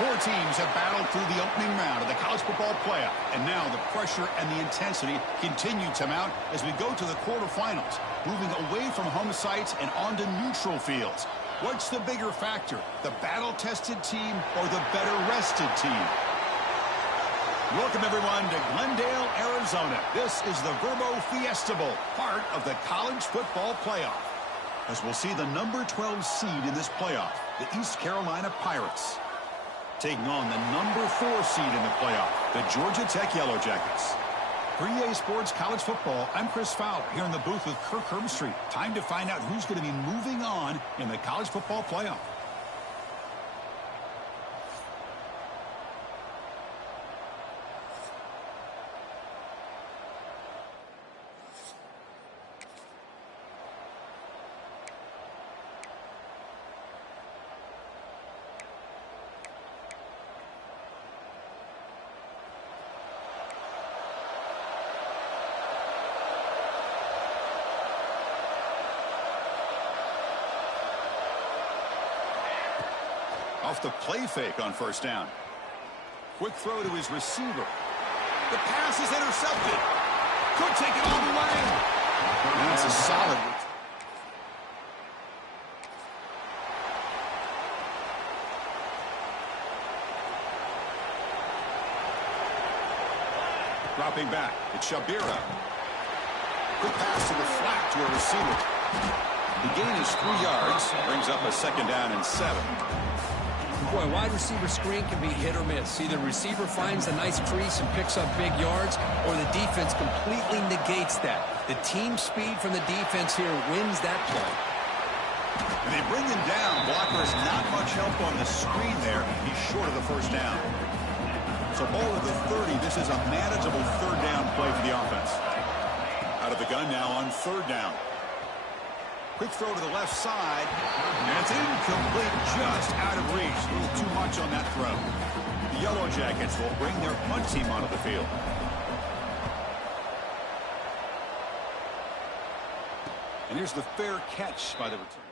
Four teams have battled through the opening round of the college football playoff, and now the pressure and the intensity continue to mount as we go to the quarterfinals, moving away from home sites and onto neutral fields. What's the bigger factor, the battle-tested team or the better-rested team? Welcome, everyone, to Glendale, Arizona. This is the Verbo Fiesta Bowl, part of the college football playoff. As we'll see the number 12 seed in this playoff, the East Carolina Pirates, taking on the number 4 seed in the playoff, the Georgia Tech Yellow Jackets. For EA Sports College Football, I'm Chris Fowler here in the booth with Kirk Herbstreit. Time to find out who's going to be moving on in the college football playoff. Off the play fake on first down. Quick throw to his receiver. The pass is intercepted. Could take it all the way. That's a solid. Dropping back. It's Shabira. Quick pass to the flat to a receiver. The gain is 3 yards. Brings up a second down and 7. Boy, wide receiver screen can be hit or miss. Either receiver finds a nice crease and picks up big yards, or the defense completely negates that. The team speed from the defense here wins that play. And they bring him down. Blocker has not much help on the screen there. He's short of the first down. So ball at the 30. This is a manageable third down play for the offense. Out of the gun now on third down. Quick throw to the left side, and it's incomplete, just out of reach. A little too much on that throw. The Yellow Jackets will bring their punt team onto the field. And here's the fair catch by the return.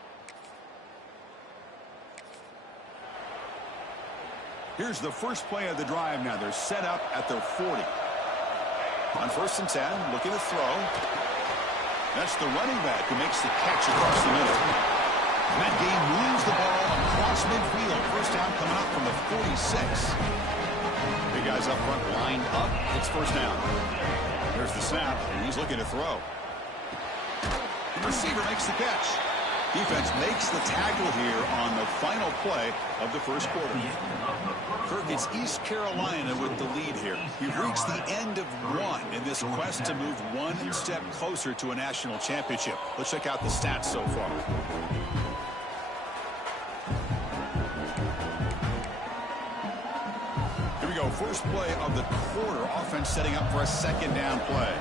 Here's the first play of the drive now. They're set up at their 40. On first and 10, looking to throw. That's the running back who makes the catch across the middle. And that game moves the ball across midfield. First down coming up from the 46. Big guys up front lined up. It's first down. There's the snap, and he's looking to throw. The receiver makes the catch. Defense makes the tackle here on the final play of the first quarter. Kirk, it's East Carolina with the lead here. You've reached the end of one in this quest to move one step closer to a national championship. Let's check out the stats so far. Here we go. First play of the quarter. Offense setting up for a second down play.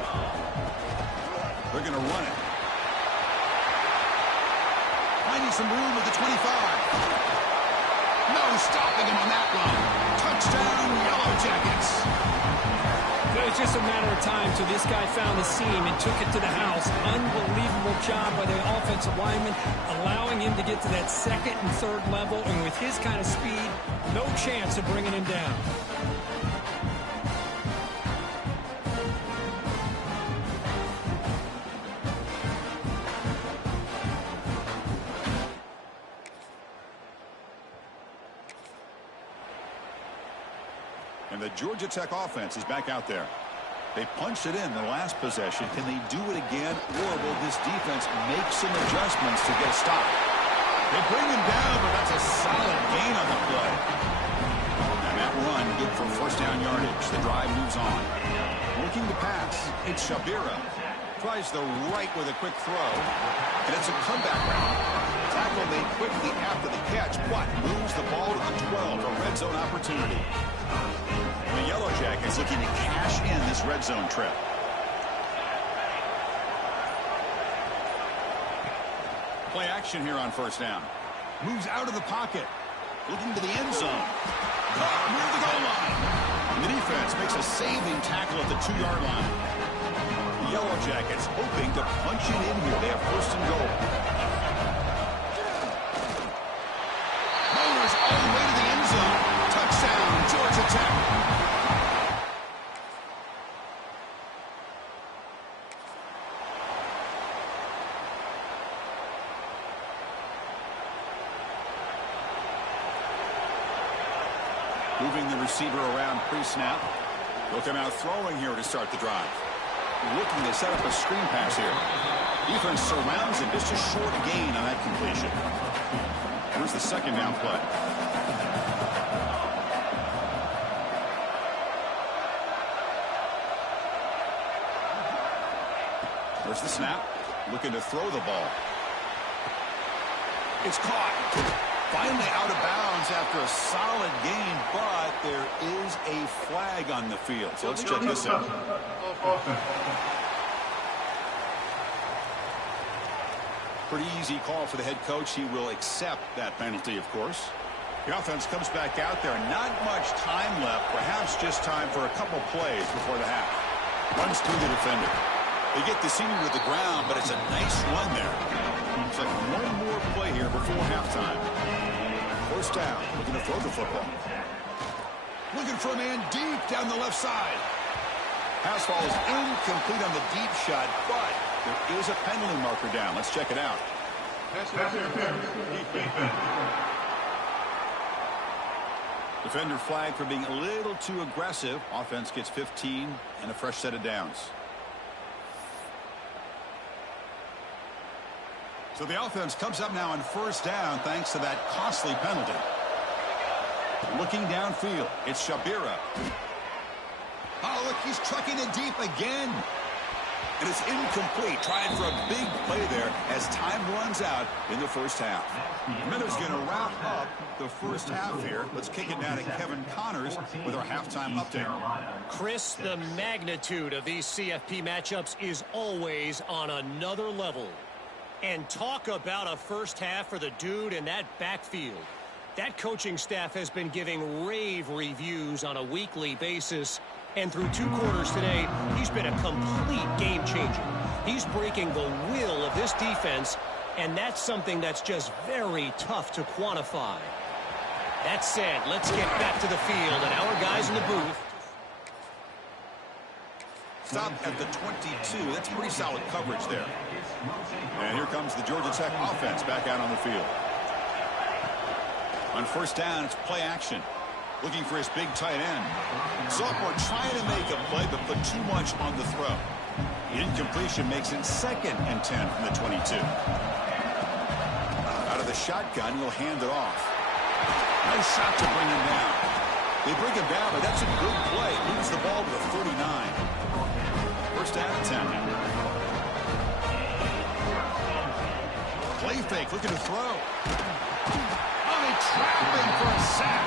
They're going to run it. Finding some room at the 25. No stopping him on that run. Touchdown, Yellow Jackets. It was just a matter of time till this guy found the seam and took it to the house. Unbelievable job by the offensive lineman, allowing him to get to that second and third level. And with his kind of speed, no chance of bringing him down. And the Georgia Tech offense is back out there. They punched it in the last possession. Can they do it again, or will this defense make some adjustments to get a stop? They bring him down, but that's a solid gain on the play. And that run good for first down yardage. The drive moves on. Looking to pass. It's Shabira. Tries the right with a quick throw. And it's a comeback route. Tackle made quickly after the catch, but moves the ball to the 12. A red zone opportunity. The Yellow Jackets looking to cash in this red zone trip. Play action here on first down. Moves out of the pocket. Looking to the end zone. Caught near the goal line. And the defense makes a saving tackle at the 2-yard line. The Yellow Jackets hoping to punch it in here. They have first and goal. Motors all the way to the end zone. Touchdown. Moving the receiver around pre-snap. He'll come out throwing here to start the drive. Looking to set up a screen pass here. Defense surrounds him. Just a short gain on that completion. Here's the second down play. There's the snap. Looking to throw the ball. It's caught. Finally out of bounds after a solid gain, but there is a flag on the field. So let's check this out. Pretty easy call for the head coach. He will accept that penalty, of course. The offense comes back out there. Not much time left. Perhaps just time for a couple plays before the half. Runs through the defender. They get the senior to the ground, but it's a nice run there. Looks like one more play here before halftime. First down, looking to throw the football. Looking for a man deep down the left side. Pass falls incomplete on the deep shot, but there is a penalty marker down. Let's check it out. Defender flag for being a little too aggressive. Offense gets 15 and a fresh set of downs. So the offense comes up now on first down thanks to that costly penalty. Looking downfield, it's Shabira. Oh, look, he's trucking it deep again. And it's incomplete. Trying for a big play there as time runs out in the first half. Miller's going to wrap up the first half here. Let's kick it down to Kevin Connors with our halftime update. Chris, the magnitude of these CFP matchups is always on another level. And talk about a first half for the dude in that backfield. That coaching staff has been giving rave reviews on a weekly basis. And through 2 quarters today, he's been a complete game changer. He's breaking the will of this defense, and that's something that's just very tough to quantify. That said, let's get back to the field and our guys in the booth. Stop at the 22. That's pretty solid coverage there. And here comes the Georgia Tech offense back out on the field. On first down, it's play action. Looking for his big tight end. Sophomore trying to make a play, but put too much on the throw. The incompletion makes it 2nd and 10 from the 22. Out of the shotgun, he'll hand it off. Nice shot to bring him down. They bring him down, but that's a good play. Moves the ball to the 39. First down and 10 now. Play fake, looking to throw. Oh, they trap him for a sack.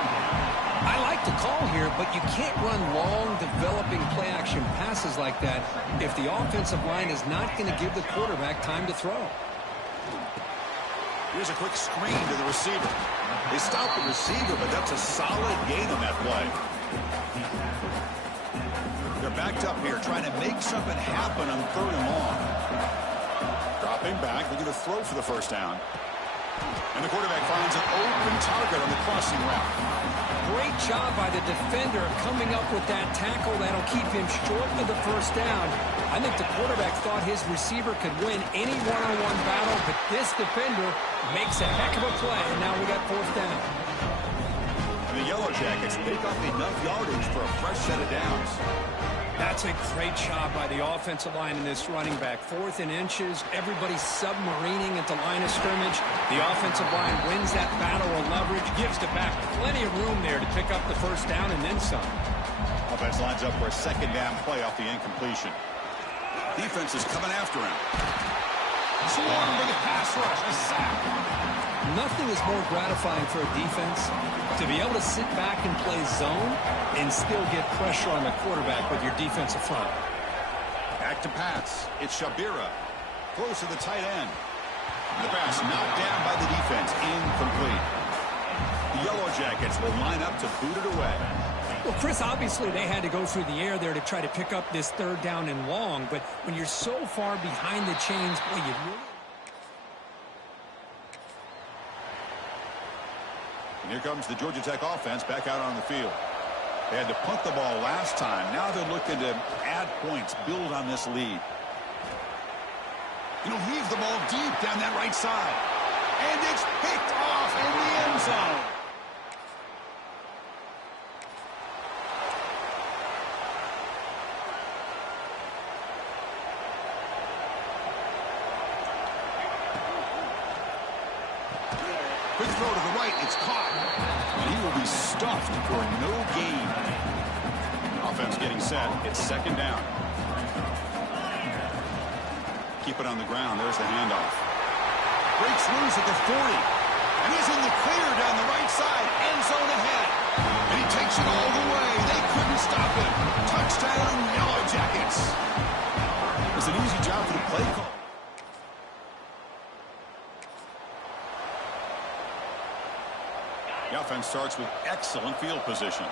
I like the call here, but you can't run long, developing play-action passes like that if the offensive line is not going to give the quarterback time to throw. Here's a quick screen to the receiver. They stop the receiver, but that's a solid gain on that play. They're backed up here, trying to make something happen on 3rd and long. Dropping back, looking to throw for the first down. And the quarterback finds an open target on the crossing route. Great job by the defender coming up with that tackle that'll keep him short of the first down. I think the quarterback thought his receiver could win any one-on-one battle, but this defender makes a heck of a play, and now we got 4th down. And the Yellow Jackets pick up enough yardage for a fresh set of downs. That's a great job by the offensive line in this running back. 4th and inches, everybody's submarining at the line of scrimmage. The offensive line wins that battle of leverage, gives the back plenty of room there to pick up the first down and then some. Offense lines up for a 2nd down play off the incompletion. Defense is coming after him. Swarm with a pass rush, a sack. Nothing is more gratifying for a defense to be able to sit back and play zone and still get pressure on the quarterback with your defensive front. Back to pass. It's Shabira. Close to the tight end. The pass knocked down by the defense. Incomplete. The Yellow Jackets will line up to boot it away. Well, Chris, obviously they had to go through the air there to try to pick up this 3rd down and long, but when you're so far behind the chains, boy, you really... And here comes the Georgia Tech offense back out on the field. They had to punt the ball last time. Now they're looking to add points, build on this lead. He'll leave the ball deep down that right side. And it's picked off in the end zone. Quick throw to the right. It's caught. And he will be stuffed for no gain. Offense getting set. It's second down. Keep it on the ground. There's the handoff. Breaks loose at the 40. And he's in the clear down the right side. End zone ahead. And he takes it all the way. They couldn't stop him. Touchdown, Yellow Jackets. It's an easy job for the play call. The offense starts with excellent field position.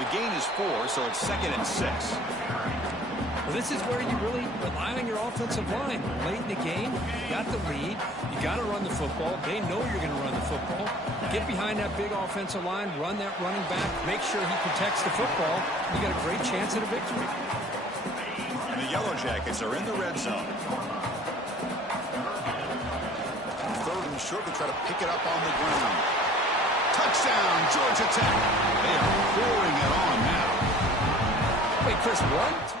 The gain is 4, so it's 2nd and 6. Well, this is where you really rely on your offensive line. Late in the game, you got the lead. You got to run the football. They know you're going to run the football. Get behind that big offensive line, run that running back, make sure he protects the football. You got a great chance at a victory. And the Yellow Jackets are in the red zone. 3rd and short to try to pick it up on the ground. Touchdown, Georgia Tech. They are pouring it on now. Wait, Chris, what?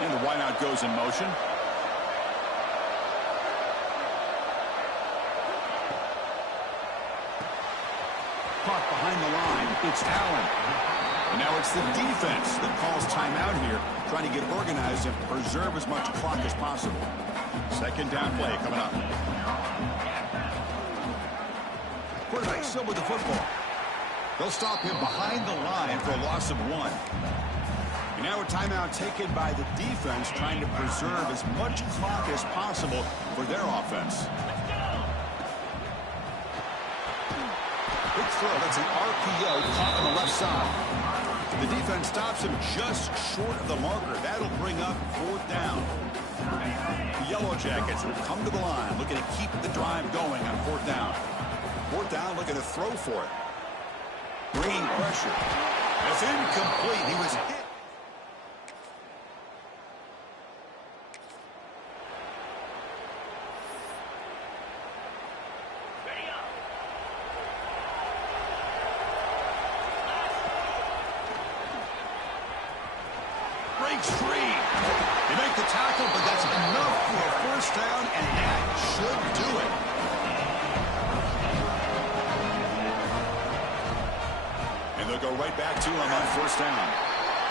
And the wideout goes in motion. Caught behind the line. It's Allen. And now it's the defense that calls timeout here, trying to get organized and preserve as much clock as possible. Second down play coming up. Quarterback still with the football. They'll stop him behind the line for a loss of 1. And now a timeout taken by the defense, trying to preserve as much clock as possible for their offense. Big throw. That's an RPO caught on the left side. The defense stops him just short of the marker. That'll bring up 4th down. The Yellow Jackets will come to the line, looking to keep the drive going on 4th down. 4th down, looking to throw for it. Bringing pressure. It's incomplete. He was hit. Breaks free. They make the tackle, but that's enough for a 1st down, and that should do it. And they'll go right back to him on 1st down.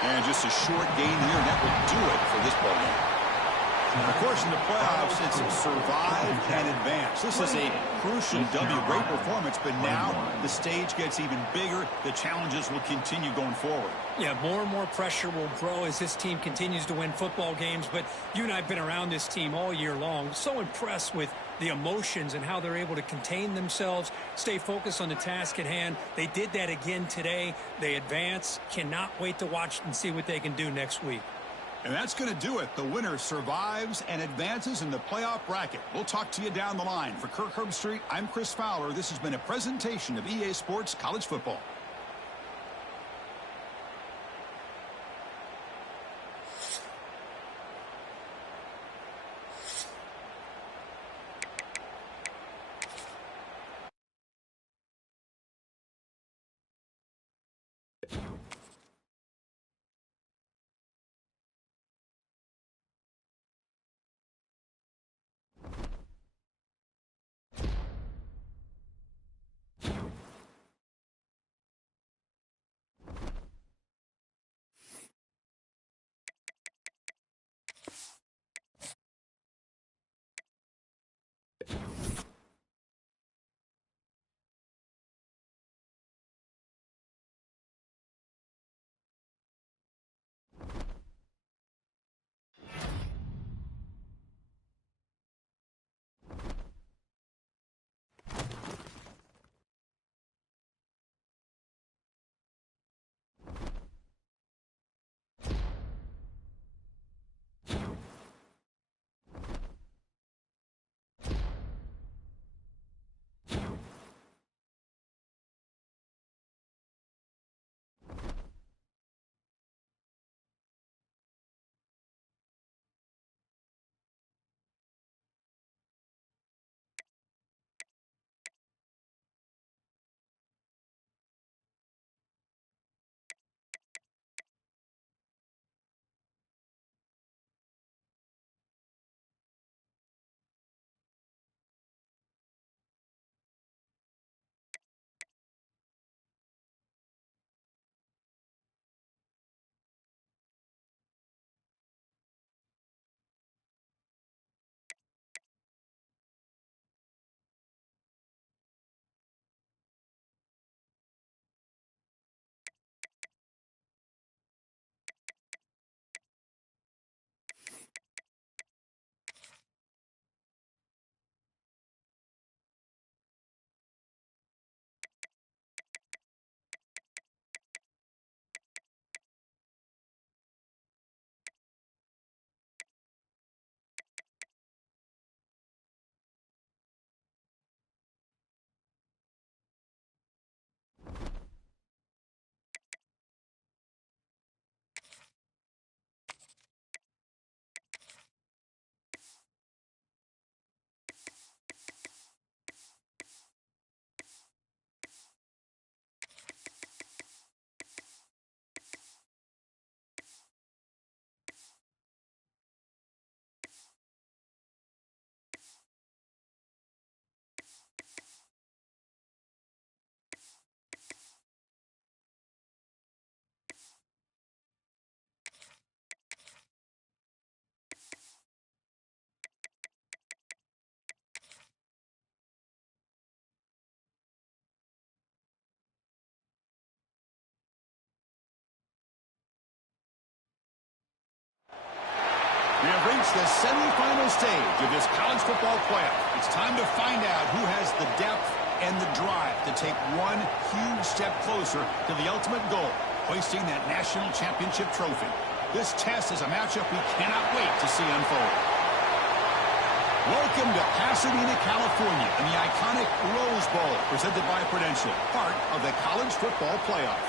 And just a short gain here, and that will do it for this ball game. Of course, in the playoffs, it's survive and advance. This is a crucial W. Great performance, but now the stage gets even bigger. The challenges will continue going forward. Yeah, more and more pressure will grow as this team continues to win football games. But you and I have been around this team all year long. So impressed with the emotions and how they're able to contain themselves, stay focused on the task at hand. They did that again today. They advance. Cannot wait to watch and see what they can do next week. And that's going to do it. The winner survives and advances in the playoff bracket. We'll talk to you down the line. For Kirk Herbstreit, I'm Chris Fowler. This has been a presentation of EA Sports College Football. We've reached the semifinal stage of this college football playoff. It's time to find out who has the depth and the drive to take one huge step closer to the ultimate goal, hoisting that national championship trophy. This test is a matchup we cannot wait to see unfold. Welcome to Pasadena, California, and the iconic Rose Bowl, presented by Prudential, part of the college football playoff.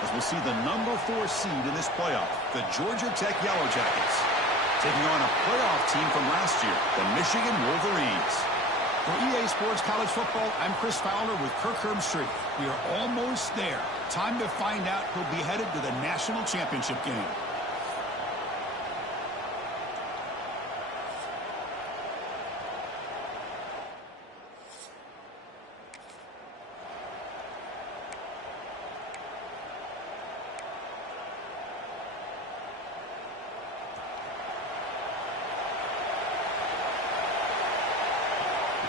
As we'll see the number 4 seed in this playoff, the Georgia Tech Yellow Jackets, taking on a playoff team from last year, the Michigan Wolverines. For EA Sports College Football, I'm Chris Fowler with Kirk Herbstreit. We are almost there. Time to find out who'll be headed to the national championship game.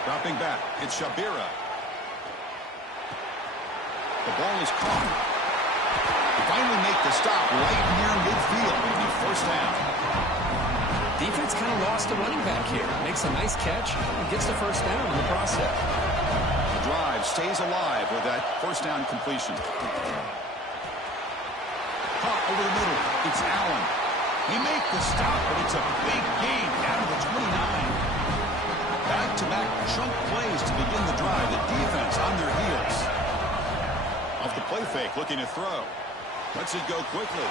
Dropping back, it's Shabira. The ball is caught. They finally make the stop right near midfield. It'll be first down. Defense kind of lost a running back here. Makes a nice catch and gets the first down in the process. The drive stays alive with that first down completion. Caught over the middle. It's Allen. He make the stop, but it's a big gain down to the 29. Back-to-back chunk plays to begin the drive. The defense on their heels. Off the play fake, looking to throw. Lets it go quickly.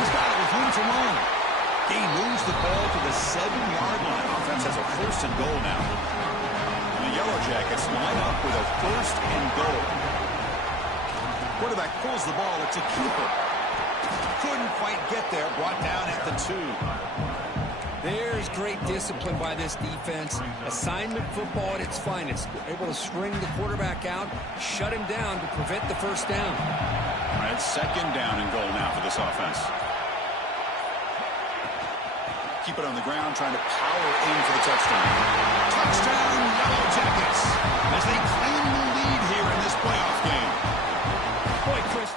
He's got it with room to run. He moves the ball to the 7-yard line. Offense has a first and goal now. And the Yellow Jackets line up with a first and goal. Quarterback pulls the ball. It's a keeper. Couldn't quite get there. Brought down at the 2. There's great discipline by this defense. Assignment football at its finest. They're able to string the quarterback out, shut him down to prevent the first down. All right, second down and goal now for this offense. Keep it on the ground, trying to power in for the touchdown. Touchdown, Yellow Jackets, as they claim the lead here in this playoff game. Boy, Chris.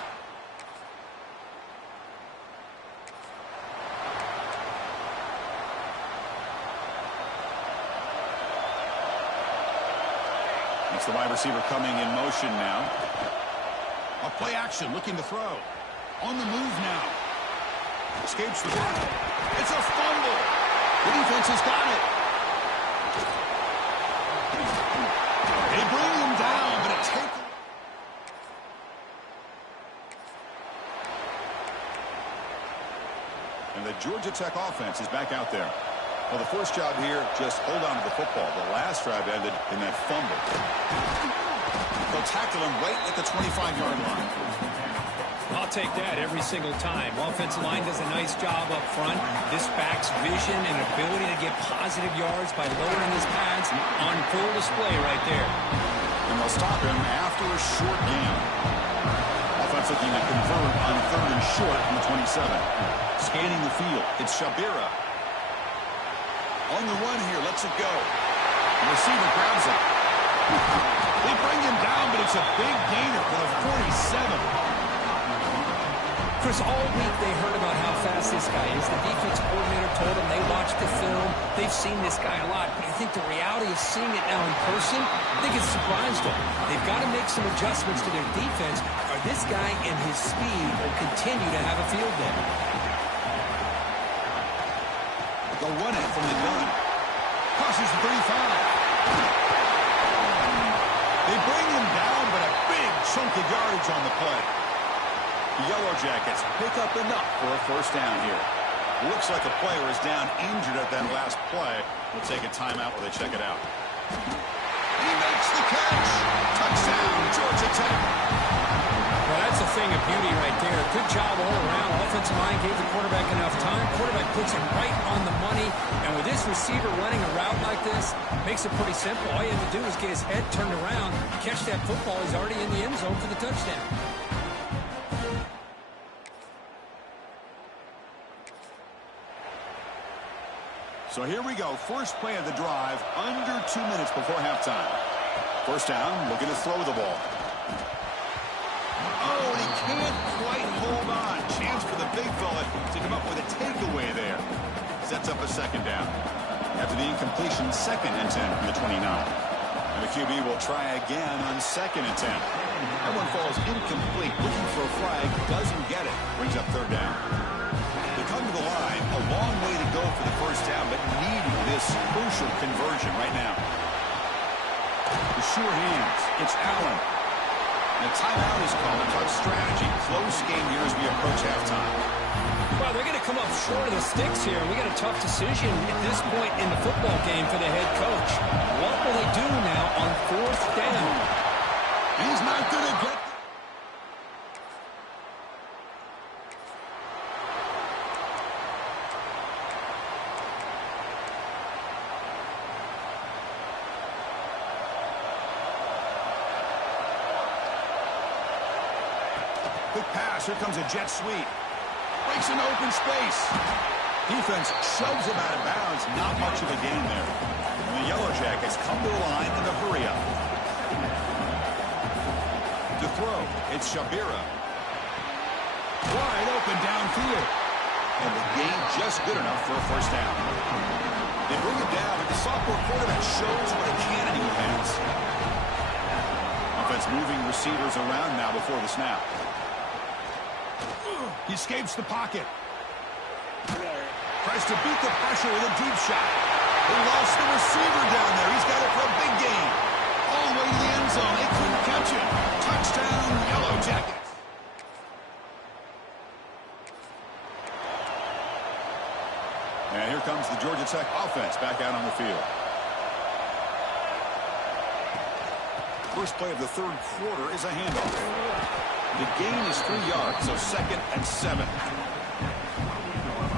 It's the wide receiver coming in motion now. A play action, looking to throw. On the move now. Escapes the block. It's a fumble. The defense has got it. They bring him down, but a take. And the Georgia Tech offense is back out there. Well, the first job here, just hold on to the football. The last drive ended in that fumble. They'll tackle him right at the 25-yard line. I'll take that every single time. Offensive line does a nice job up front. This back's vision and ability to get positive yards by lowering his pads on full display right there. And they'll stop him after a short gain. Offense looking to convert on 3rd and short from the 27. Scanning the field, it's Shabira. On the run here, lets it go. The receiver grabs it. They bring him down, but it's a big gainer for the 47. Chris, all week they heard about how fast this guy is. The defense coordinator told them they watched the film. They've seen this guy a lot. But I think the reality of seeing it now in person, I think it's surprised them. They've got to make some adjustments to their defense, or this guy and his speed will continue to have a field day. They'll run it from the gun. Crosses the 35. They bring him down, but a big chunk of yardage on the play. The Yellow Jackets pick up enough for a first down here. Looks like a player is down injured at that last play. We'll take a timeout while they check it out. He makes the catch. Touchdown, Georgia Tech. Well, that's a thing of beauty right there. Good job all around. Offensive line gave the quarterback enough time. Quarterback puts it right on the money. And with this receiver running a route like this, makes it pretty simple. All you have to do is get his head turned around, catch that football. He's already in the end zone for the touchdown. So here we go. First play of the drive, under 2 minutes before halftime. First down, looking to throw the ball. Oh, and he can't quite hold on. Chance for the big fella to come up with a takeaway there. As sets up a second down. After the incompletion, 2nd and 10 from the 29. And the QB will try again on 2nd and 10. That one falls incomplete. Looking for a flag, doesn't get it. Brings up 3rd down. They come to the line, a long way to go for the first down, but needing this crucial conversion right now. The sure hands. It's Allen. And a timeout is called. A tough strategy. Close game here as we approach halftime. Well, they're going to come up short of the sticks here. We got a tough decision at this point in the football game for the head coach. What will they do now on 4th down? He's not going to get... Quick pass. Here comes a jet sweep. Breaks into open space. Defense shoves him out of bounds. Not much of a gain there. And the Yellow Jackets come to the line in a hurry up. To throw, it's Shabira. Wide open downfield. And the gain just good enough for a first down. They bring him down, but the sophomore quarterback shows what a cannon he has. Offense moving receivers around now before the snap. He escapes the pocket. Tries to beat the pressure with a deep shot. They lost the receiver down there. He's got it for a big gain. All the way to the end zone. They couldn't catch it. Touchdown, Yellow Jackets. And here comes the Georgia Tech offense back out on the field. First play of the 3rd quarter is a handoff. The gain is 3 yards, so 2nd and 7.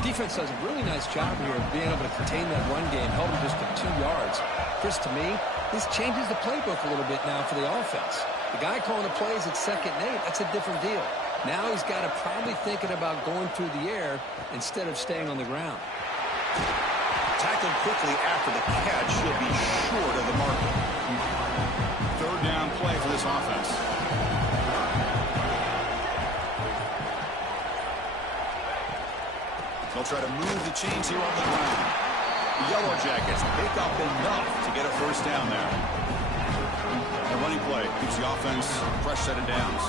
Defense does a really nice job here of being able to contain that run game, held him just to 2 yards. Chris, to me, this changes the playbook a little bit now for the offense. The guy calling the plays at 2nd and 8, that's a different deal. Now he's got to probably thinking about going through the air instead of staying on the ground. Tackled quickly after the catch. He'll be short of the marker. 3rd down play for this offense. They'll try to move the chains here on the ground. The Yellow Jackets pick up enough to get a first down there. The running play keeps the offense fresh set of downs.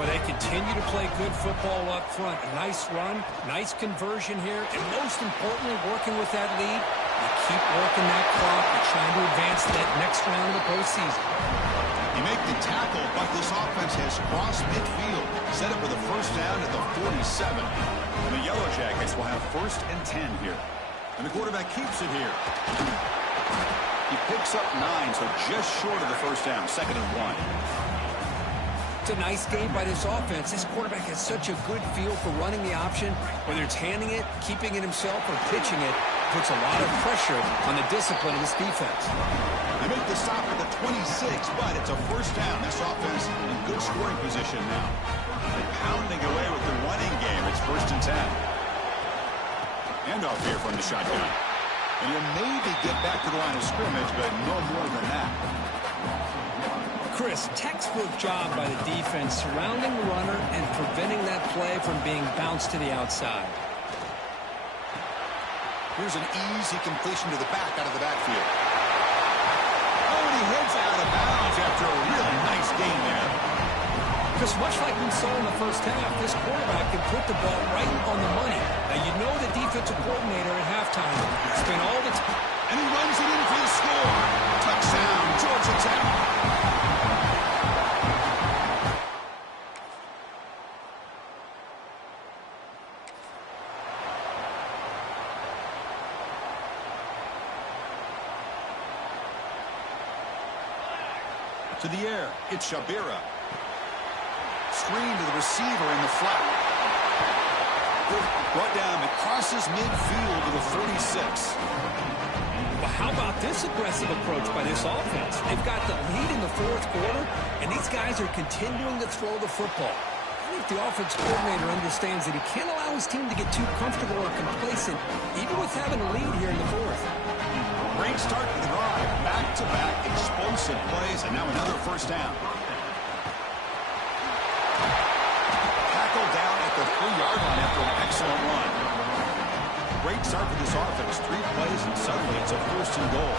Well, they continue to play good football up front. A nice run, nice conversion here, and most importantly, working with that lead, you keep working that clock and trying to advance to that next round of the postseason. You make the tackle, but this offense has crossed midfield. Set up for the first down at the 47. And the Yellow Jackets will have 1st and 10 here. And the quarterback keeps it here. He picks up 9, so just short of the first down. 2nd and 1. It's a nice game by this offense. This quarterback has such a good feel for running the option. Whether it's handing it, keeping it himself, or pitching it, puts a lot of pressure on the discipline of this defense. They make the stop at the 26, but it's a first down. This offense in good scoring position now. They're pounding away with the running game. It's 1st and 10. Handoff here from the shotgun. And he'll maybe get back to the line of scrimmage, but no more than that. Chris, textbook job by the defense surrounding the runner and preventing that play from being bounced to the outside. Here's an easy completion to the back out of the backfield. Oh, and he heads out of bounds after a really nice gain there. Because much like we saw in the first half, this quarterback can put the ball right on the money. Now, you know the defensive coordinator at halftime spent all the time. And he runs it in for the score. Touchdown, Georgia Tech. To the air, it's Shabira. Screen to the receiver in the flat. Brought down, it crosses midfield to the 46. Well, how about this aggressive approach by this offense? They've got the lead in the 4th quarter, and these guys are continuing to throw the football. I think the offense coordinator understands that he can't allow his team to get too comfortable or complacent, even with having a lead here in the 4th. Great start to the drive. Back-to-back explosive plays, and now another first down. Tackled down at the 3-yard line after an excellent run. great start for this offense. 3 plays, and suddenly it's a 1st and goal.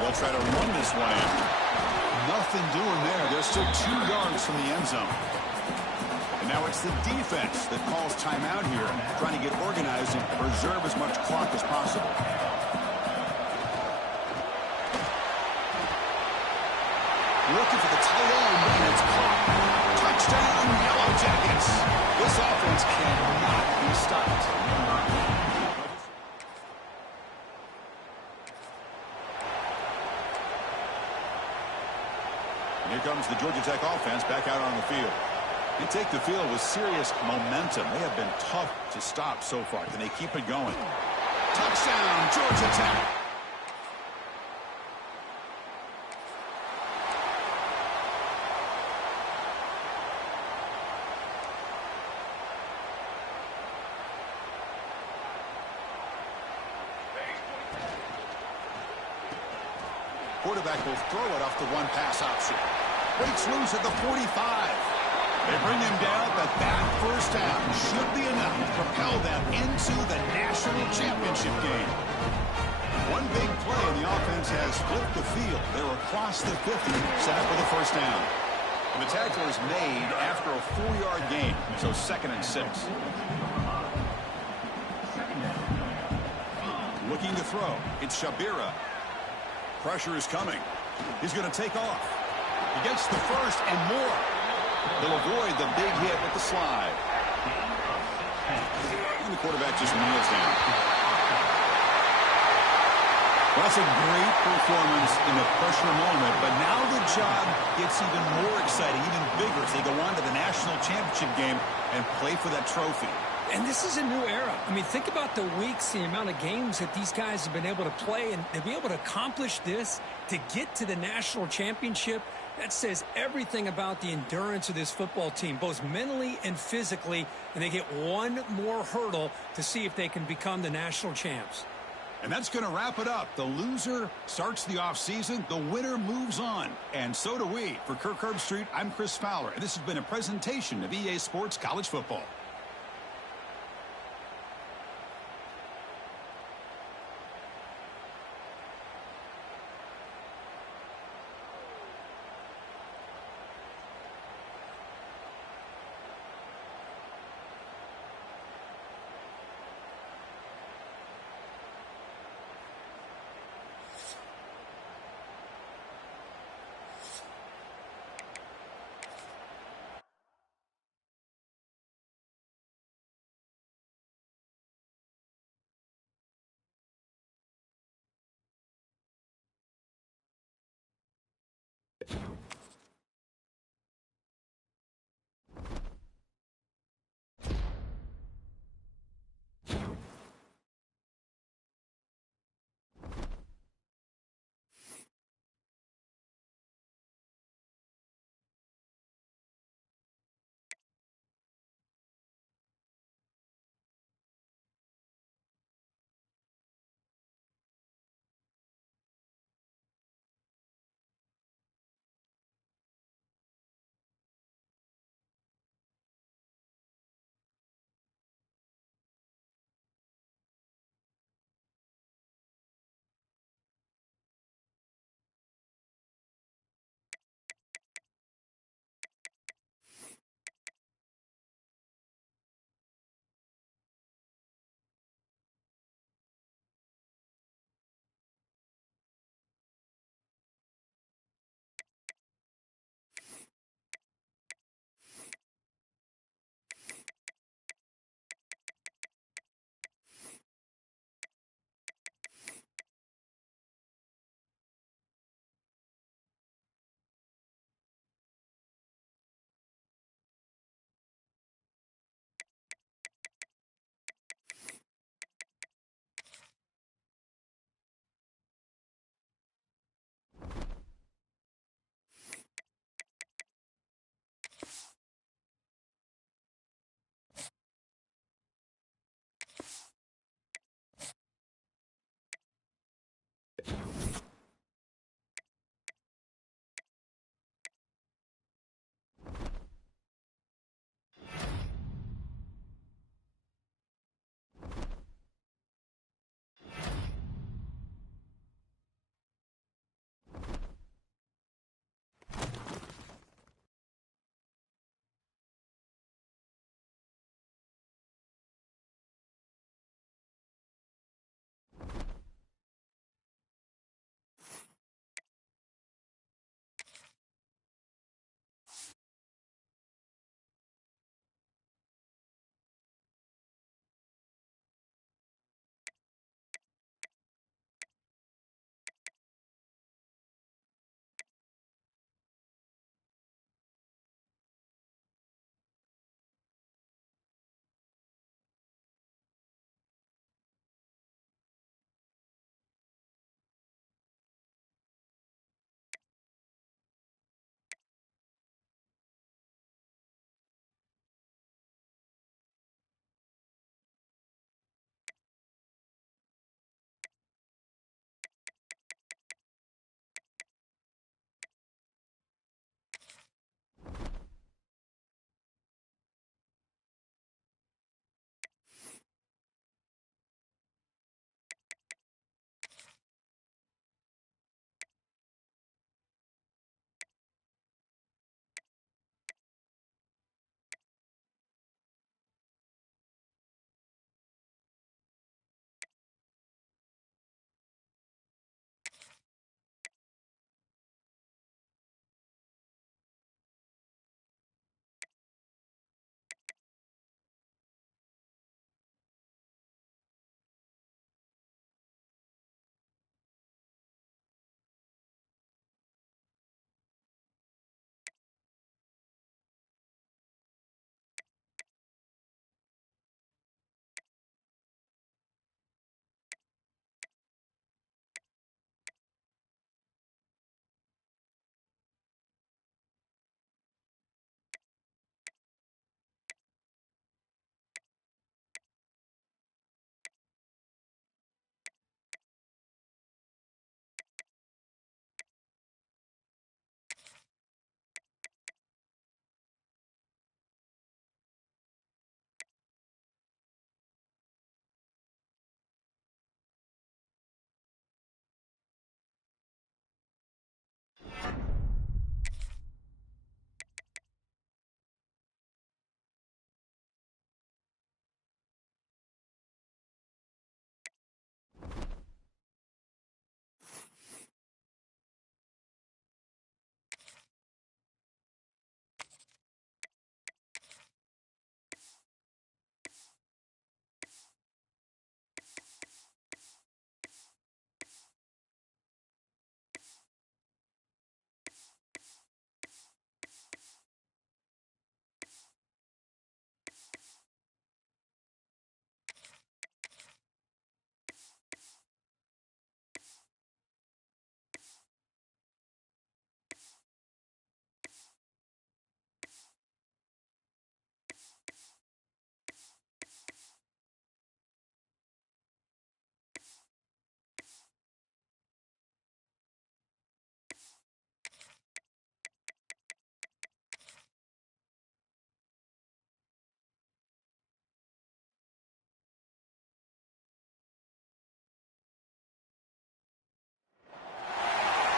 They'll try to run this one in. Nothing doing there. They're still 2 yards from the end zone. And now it's the defense that calls timeout here, trying to get organized and preserve as much clock as possible. Looking for the tight end, and it's caught. Touchdown, Yellow Jackets. This offense cannot be stopped. And here comes the Georgia Tech offense back out on the field. They take the field with serious momentum. They have been tough to stop so far. Can they keep it going? Touchdown, Georgia Tech. Quarterback will throw it off the one-pass option. Breaks loose at the 45. They bring him down, but that 1st down should be enough to propel them into the national championship game. One big play, and the offense has flipped the field. They're across the 50, set up with a 1st down. And the tackle is made after a 4-yard gain, so 2nd and 6. Looking to throw. It's Shabira. Pressure is coming. He's going to take off. He gets the 1st and more. They'll avoid the big hit with the slide. And the quarterback just kneels down. Well, that's a great performance in the pressure moment, but now the job gets even more exciting, even bigger as they go on to the national championship game and play for that trophy. And this is a new era. I mean, think about the weeks, the amount of games that these guys have been able to play, and to be able to accomplish this, to get to the national championship, that says everything about the endurance of this football team, both mentally and physically, and they get one more hurdle to see if they can become the national champs. And that's going to wrap it up. The loser starts the offseason. The winner moves on. And so do we. For Kirk Herbstreit, I'm Chris Fowler, and this has been a presentation of EA Sports College Football.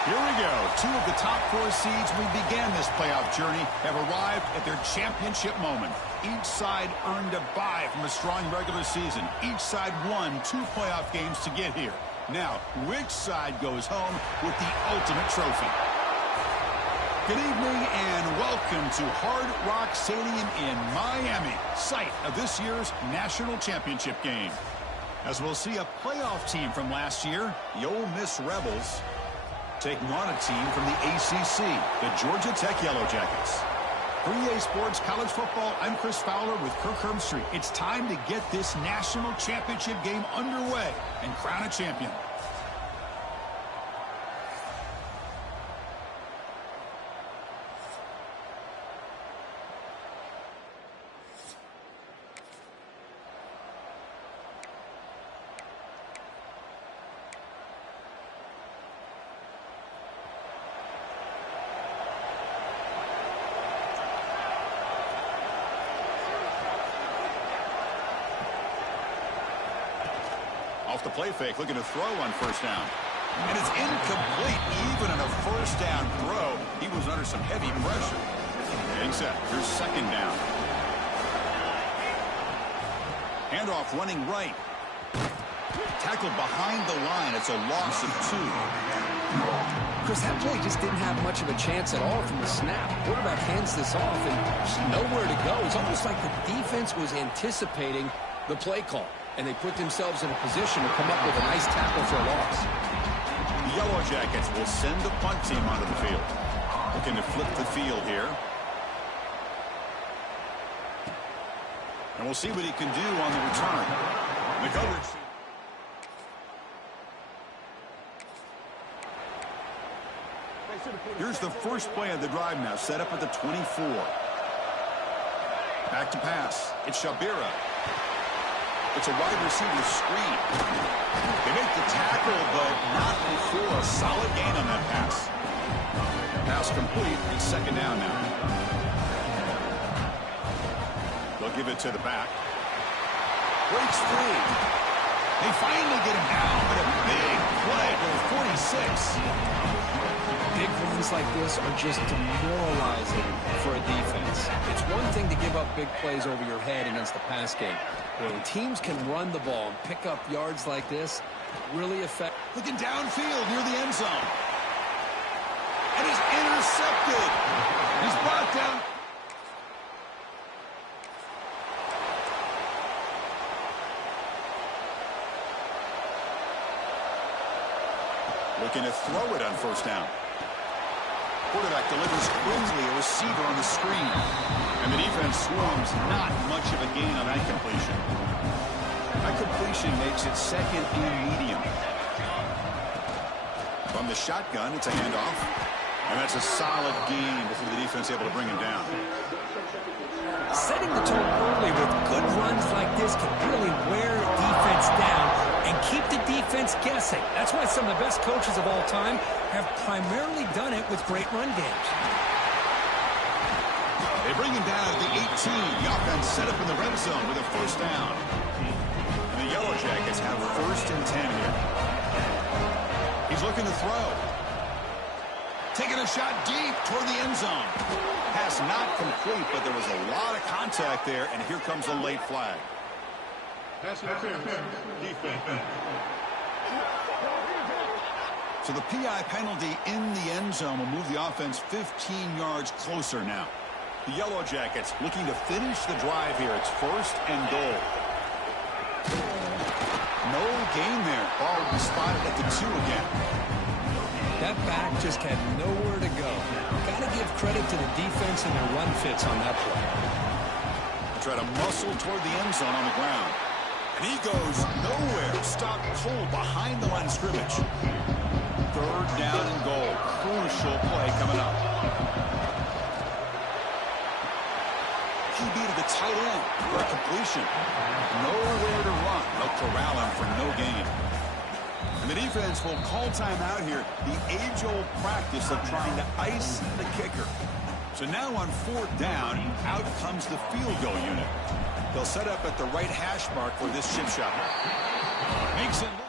Here we go. Two of the top 4 seeds we began this playoff journey have arrived at their championship moment. Each side earned a bye from a strong regular season. Each side won 2 playoff games to get here. Now, which side goes home with the ultimate trophy? Good evening and welcome to Hard Rock Stadium in Miami, site of this year's national championship game. As we'll see a playoff team from last year, the Ole Miss Rebels, taking on a team from the ACC, the Georgia Tech Yellow Jackets. For EA Sports College Football, I'm Chris Fowler with Kirk Herbstreit. It's time to get this national championship game underway and crown a champion. Off the play fake, looking to throw on first down. And it's incomplete. Even on a first down throw, he was under some heavy pressure. And set. Here's second down. Handoff running right. Tackled behind the line. It's a loss of 2. Chris, that play just didn't have much of a chance at all from the snap. Quarterback hands this off and just nowhere to go. It's almost like the defense was anticipating the play call, and they put themselves in a position to come up with a nice tackle for a loss. The Yellow Jackets will send the punt team onto the field. Looking to flip the field here. And we'll see what he can do on the return. The coverage. Here's the first play of the drive now, set up at the 24. Back to pass. It's Shabira. It's a wide receiver screen. They make the tackle, but not before a solid gain on that pass. Pass complete. It's second down now. They'll give it to the back. Breaks free. They finally get him down, but a big play for 46. Big runs like this are just demoralizing for a defense. It's one thing to give up big plays over your head against the pass game. When teams can run the ball and pick up yards like this, really affect. Looking downfield near the end zone. And he's intercepted. He's brought down. Looking to throw it on first down. Quarterback delivers quickly, a receiver on the screen. And the defense swarms. Not much of a gain on that completion. That completion makes it second and medium. From the shotgun, it's a handoff. And that's a solid gain before the defense able to bring him down. Setting the tone early with good runs like this can really wear a defense down and keep the defense guessing. That's why some of the best coaches of all time have primarily done it with great run games. They bring him down at the 18. The offense set up in the red zone with a first down. And the Yellow Jackets have first and 10 here. He's looking to throw. Taking a shot deep toward the end zone. Pass not complete, but there was a lot of contact there, and here comes a late flag. So the PI penalty in the end zone will move the offense 15 yards closer now. The Yellow Jackets looking to finish the drive here. It's first and goal. No gain there. Ball will be spotted at the 2 again. That back just had nowhere to go. Got to give credit to the defense and their run fits on that play. Try to muscle toward the end zone on the ground. And he goes nowhere. Stopped cold behind the line of scrimmage. Third down and goal. Crucial play coming up. QB to the tight end for a completion. Nowhere to run. They'll corral him for no gain. And the defense will call timeout here. The age-old practice of trying to ice the kicker. So now on fourth down, out comes the field goal unit. They'll set up at the right hash mark for this chip shot. Makes it look.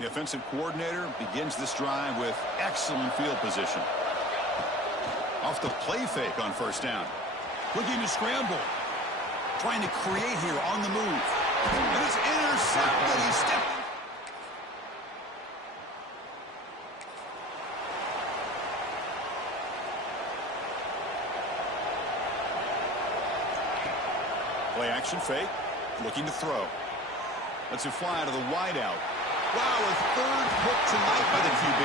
The offensive coordinator begins this drive with excellent field position. Off the play fake on first down. Looking to scramble. Trying to create here on the move. And it's intercepted. He stepped. Play action fake. Looking to throw. Lets it fly to the wideout. Wow, a third pick tonight by the QB.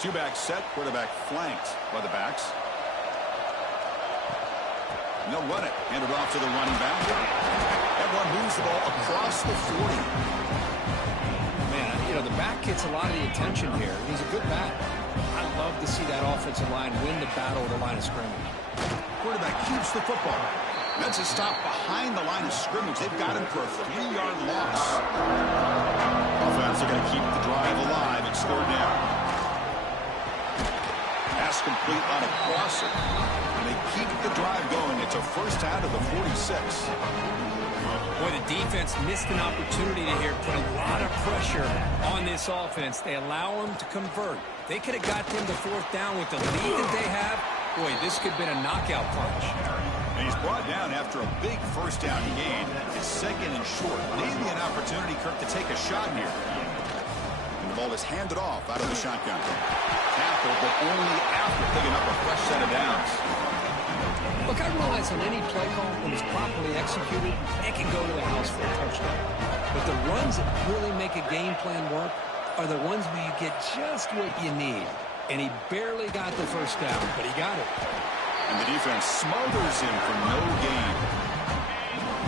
Two-back set, quarterback flanked by the backs. And they'll run it. Hand it off to the running back. Everyone moves the ball across the 40. Man, you know, the back gets a lot of the attention here. He's a good back. I love to see that offensive line win the battle at the line of scrimmage. Quarterback keeps the football. That's a stop behind the line of scrimmage. They've got him for a 3-yard loss. Offense are going to keep the drive alive and score down. Pass complete on a crosser. And they keep the drive going. It's a first out of the 46. Boy, the defense missed an opportunity to here put a lot of pressure on this offense. They allow them to convert. They could have got them to fourth down with the lead that they have. Boy, this could have been a knockout punch. And he's brought down after a big first down gain. It's second and short. Maybe an opportunity, Kirk, to take a shot here. And the ball is handed off out of the shotgun. Tackle, but only after picking up a fresh set of downs. Look, I realize on any play call, when it's properly executed, it can go to the house for a touchdown. But the runs that really make a game plan work are the ones where you get just what you need. And he barely got the first down, but he got it. And the defense smothers him for no gain.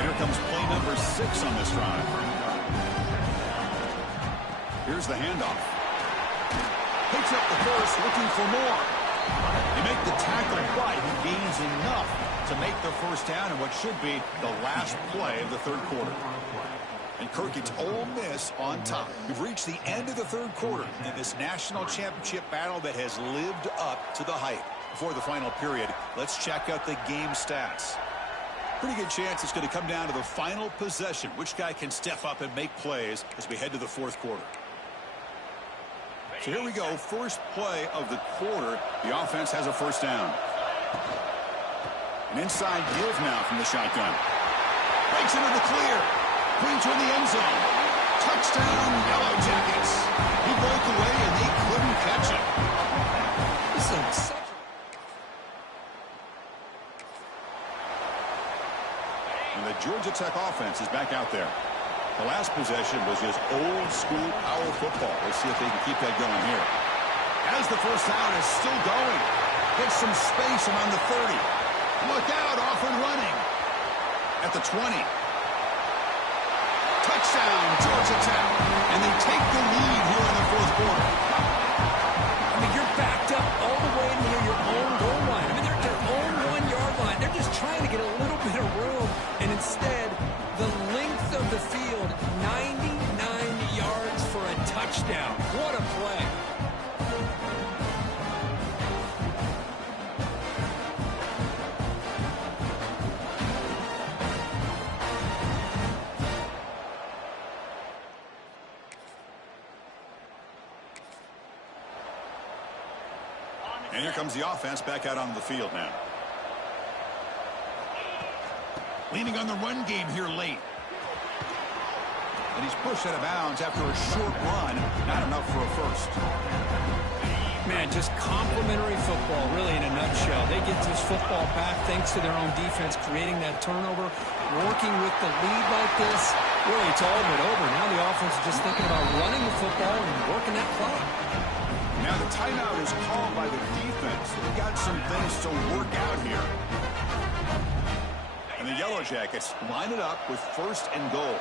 Here comes play number 6 on this drive. Here's the handoff. Picks up the first, looking for more. They make the tackle, but he gains enough to make the first down in what should be the last play of the third quarter. And Kirk, it's Ole Miss on top. We've reached the end of the third quarter in this national championship battle that has lived up to the hype. Before the final period, let's check out the game stats. Pretty good chance it's going to come down to the final possession. Which guy can step up and make plays as we head to the fourth quarter? So here we go, first play of the quarter. The offense has a first down. An inside give now from the shotgun. Breaks into the clear. Clean toward the end zone. Touchdown, Yellow Jackets. He broke away and they couldn't catch him. This is such And the Georgia Tech offense is back out there. The last possession was just old-school power football. Let's see if they can keep that going here. As the first down is still going. Gets some space around the 30. Look out, off and running. At the 20. Touchdown, Georgia Tech. And they take the lead here in the fourth quarter. I mean, you're backed up all the way near your own goal line. I mean, they're at their own 1-yard line. They're just trying to get a little bit of room. And instead, the length of the field, 99 yards for a touchdown. What a play. And here comes the offense back out onto the field now. Leaning on the run game here late. And he's pushed out of bounds after a short run. Not enough for a first. Man, just complimentary football, really, in a nutshell. They get this football back thanks to their own defense, creating that turnover, working with the lead like this. Really, it's all but over. Now the offense is just thinking about running the football and working that clock. Now the timeout is called by the defense. They've got some things to work out here. And the Yellow Jackets line it up with first and goal.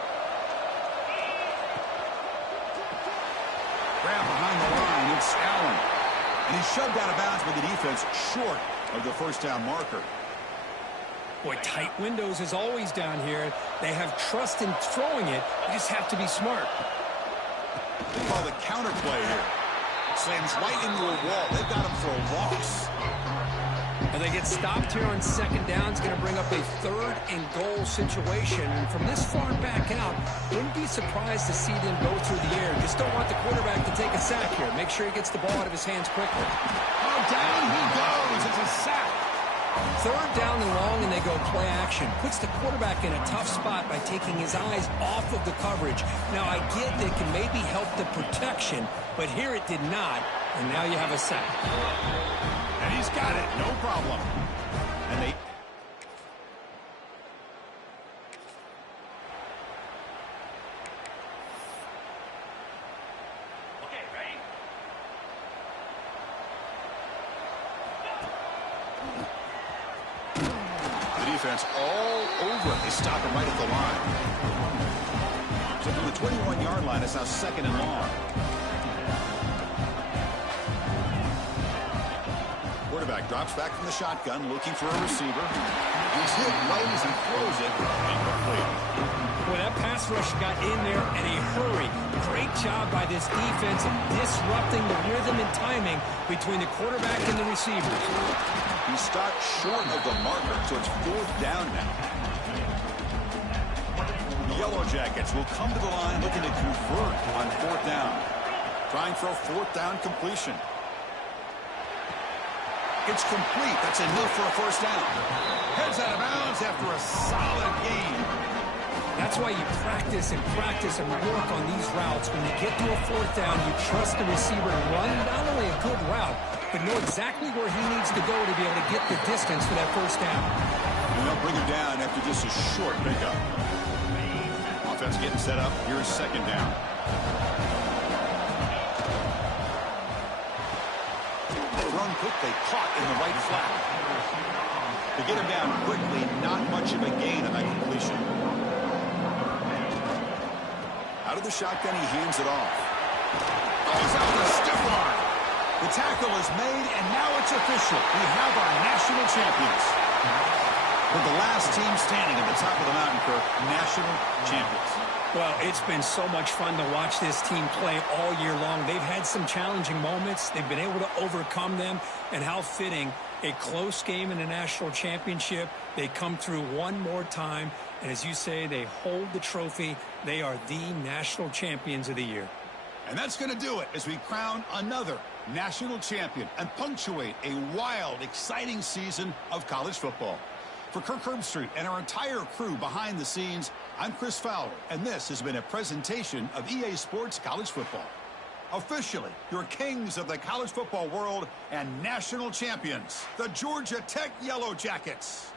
Grab behind the line, it's Allen. And he's shoved out of bounds by the defense short of the first down marker. Boy, tight windows is always down here. They have trust in throwing it. You just have to be smart. They call the counter play here. Slams right into a wall. They've got him for a loss. Well, they get stopped here on second down. It's going to bring up a 3rd and goal situation. And from this far back out, wouldn't be surprised to see them go through the air. Just don't want the quarterback to take a sack here. Make sure he gets the ball out of his hands quickly. Oh, down he goes. It's a sack. 3rd down and long, and they go play action. Puts the quarterback in a tough spot by taking his eyes off of the coverage. Now, I get that can maybe help the protection, but here it did not, and now you have a sack. And he's got it. No problem. And they... Defense all over it. They stop him right at the line. So from the 21-yard line, it's now 2nd and long. Quarterback drops back from the shotgun, looking for a receiver. He's hit right as he throws it. Incomplete. Well, that pass rush got in there in a hurry. Great job by this defense of disrupting the rhythm and timing between the quarterback and the receivers. He stopped short of the marker, so it's 4th down now. The Yellow Jackets will come to the line looking to convert on 4th down. Trying for a 4th down completion. It's complete. That's enough for a 1st down. Heads out of bounds after a solid gain. That's why you practice and work on these routes. When you get to a 4th down, you trust the receiver to run not only a good route, but know exactly where he needs to go to be able to get the distance for that 1st down. And they'll bring him down after just a short pickup. Offense getting set up. Here's 2nd down. Thrown quickly, caught in the right flat. To get him down quickly, not much of a gain on that completion. Out of the shotgun, he hands it off. Goes out with a stiff arm. The tackle is made, and now it's official. We have our national champions. We're the last team standing at the top of the mountain, Kirk. National champions. Well, it's been so much fun to watch this team play all year long. They've had some challenging moments. They've been able to overcome them. And how fitting, a close game in the national championship. They come through one more time. And as you say, they hold the trophy. They are the national champions of the year. And that's going to do it as we crown another national champion and punctuate a wild, exciting season of college football. For Kirk Herbstreit and our entire crew behind the scenes, I'm Chris Fowler, and this has been a presentation of EA Sports College Football. Officially, your kings of the college football world and national champions, the Georgia Tech Yellow Jackets.